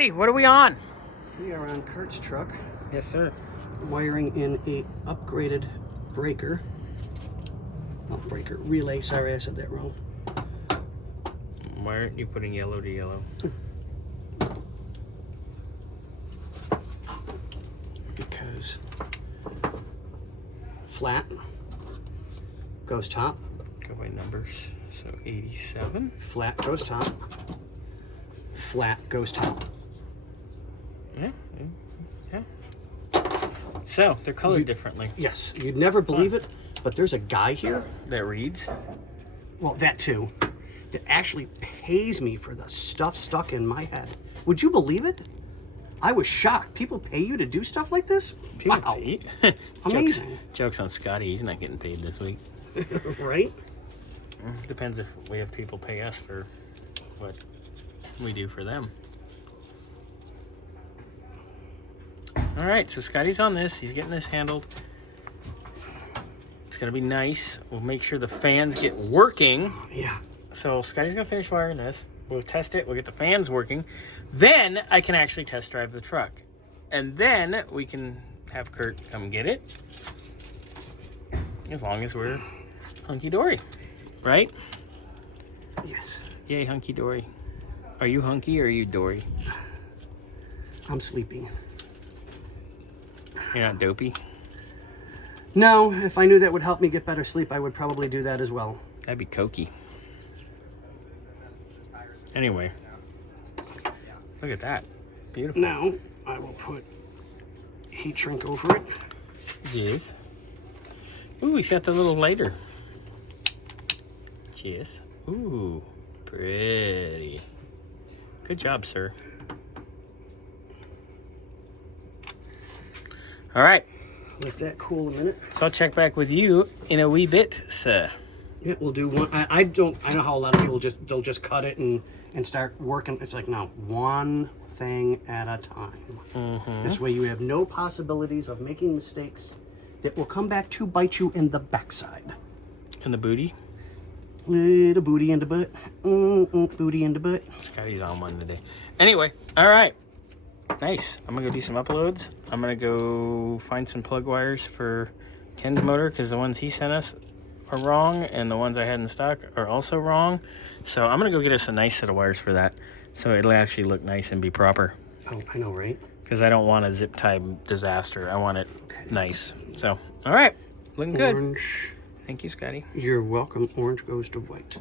Scotty, what are we on? We are on Curt's truck. Yes, sir. Wiring in a upgraded breaker. Not breaker, relay. Sorry, I said that wrong. Why aren't you putting yellow to yellow? Because flat goes top. Go by numbers. So 87. Flat goes top. Flat goes top. Yeah. So they're colored differently. Yes, you'd never believe it, but there's a guy here. That reads. Well, that too. That actually pays me for the stuff stuck in my head. Would you believe it? I was shocked. People pay you to do stuff like this? Wow. Amazing. Joke's on Scotty. He's not getting paid this week. Right? Depends if we have people pay us for what we do for them. All right, so Scotty's on this. He's getting this handled. It's going to be nice. We'll make sure the fans get working. Yeah. So Scotty's going to finish wiring this. We'll test it. We'll get the fans working. Then I can actually test drive the truck. And then we can have Curt come get it. As long as we're hunky-dory. Right? Yes. Yay, hunky-dory. Are you hunky or are you dory? I'm sleepy. You're not dopey? No, if I knew that would help me get better sleep, I would probably do that as well. That'd be cokey. Anyway. Look at that. Beautiful. Now, I will put heat shrink over it. Yes. Ooh, he's got the little lighter. Yes. Ooh, pretty. Good job, sir. All right. Let that cool a minute. So I'll check back with you in a wee bit, sir. Yeah, we'll do one. I know how a lot of people they'll just cut it and start working. It's like, no, one thing at a time. This way you have no possibilities of making mistakes that will come back to bite you in the backside. And the booty? Little booty in the butt. Booty in the butt. Scotty's on one today. Anyway, all right. Nice. I'm going to go do some uploads. I'm going to go find some plug wires for Ken's motor because the ones he sent us are wrong and the ones I had in stock are also wrong. So I'm going to go get us a nice set of wires for that so it'll actually look nice and be proper. Oh, I know, right? Because I don't want a zip tie disaster. I want it nice. So, all right. Looking good. Orange. Thank you, Scotty. You're welcome. Orange goes to white.